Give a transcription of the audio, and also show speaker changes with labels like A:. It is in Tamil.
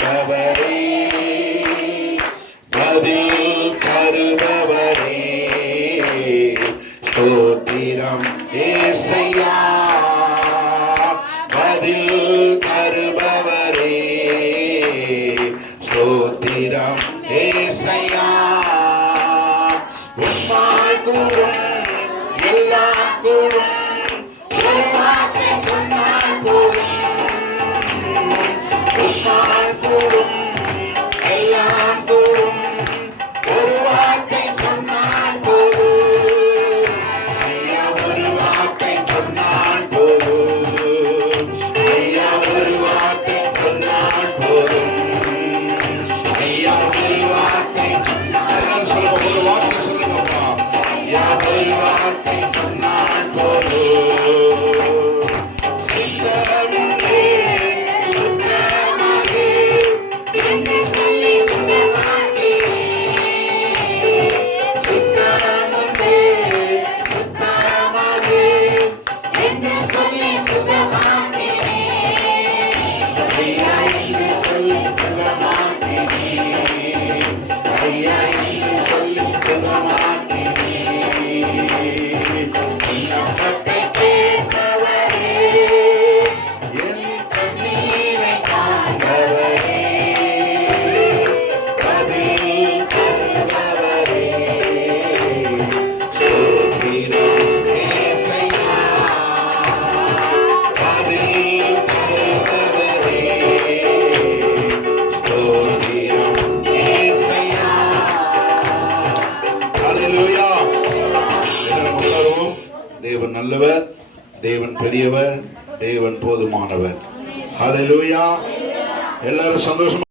A: காண்பவரே பதில் தருபவரே சோத்திரம் ஏசையா பதில் தருபவரே சோத்திரம் ஏசையா. உம்மாய் கூடும் எல்லா கூடும் தேவன் நல்லவர் தேவன் பெரியவர் தேவன் போதுமானவர். ஹலலூயா எல்லாரும் சந்தோஷமா